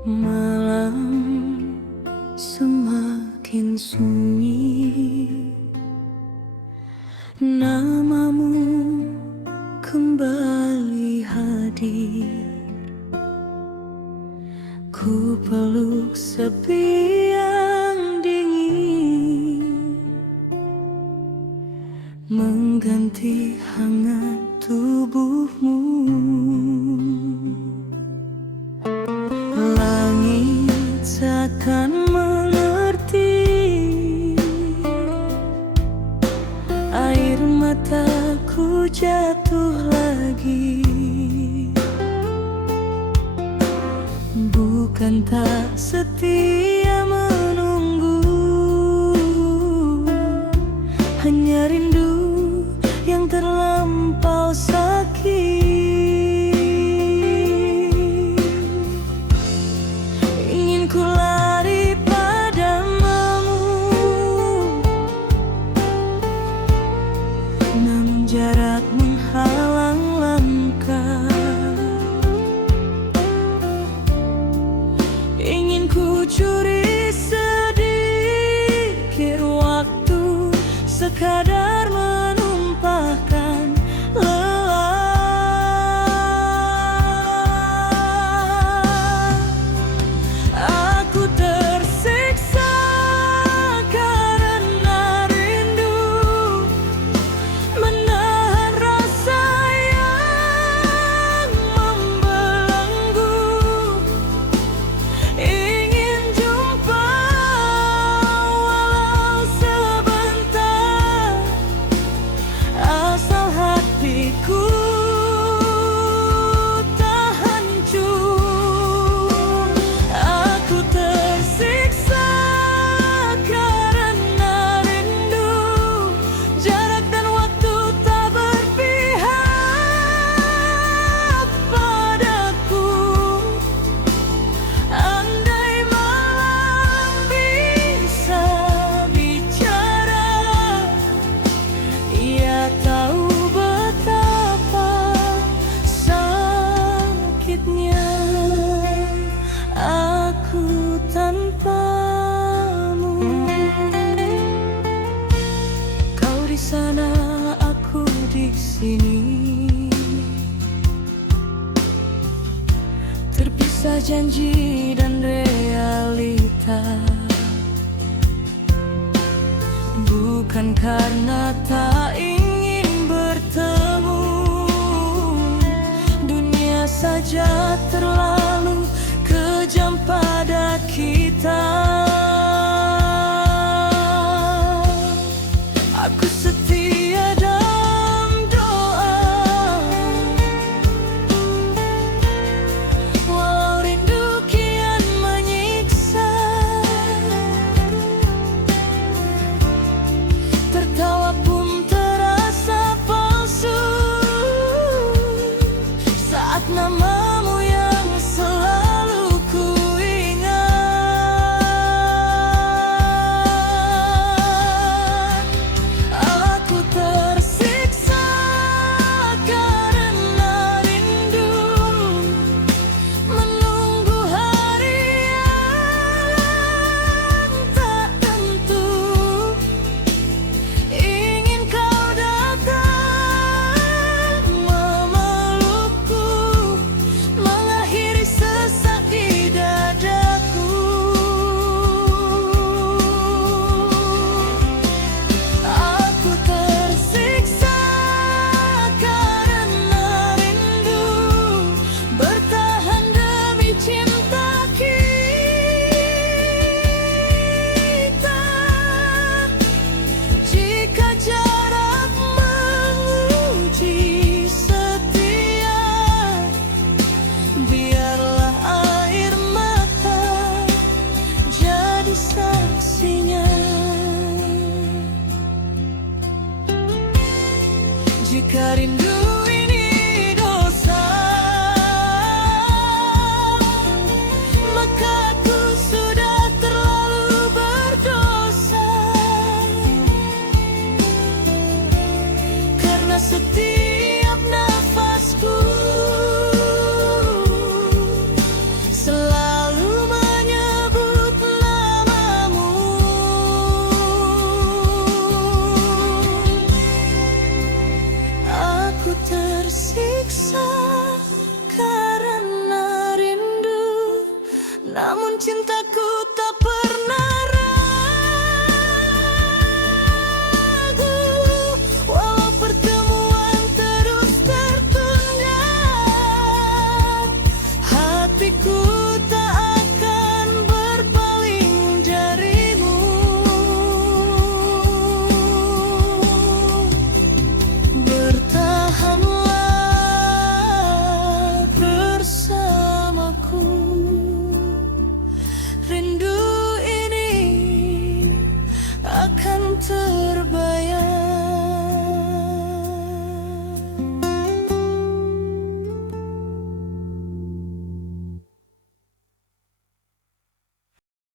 Malam semakin sunyi, namamu kembali hadir. Ku peluk sepi yang dingin, mengganti hangat tubuhmu. Langit takkan mengerti air mataku jatuh lagi. Bukan tak setia menunggu, hanya rindu yang terlampau sakit. Ingin ku lari padamu, namun jarak menghalang langkah. Ingin ku curi sedikit waktu, sekadar menumpahkan lelah. Aku tersiksa karena rindu, menahan rasa yang membelenggu. Ingin jumpa walau sebentar, asal hatiku tak hancur. Aku tersiksa karena rindu, jarak dan waktu tak berpihak padaku. Andai malam bisa bicara, ia tahu betapa sakitnya aku tanpamu. Kau di sana, aku di sini, terpisah janji dan realita. Bukan karena tak ingin bertemu, dunia saja terlalu kejam pada kita. Aku setia dalam doa, walau rindu kian menyiksa. Tertawa pun terasa palsu saat namamu yang namun cintaku tak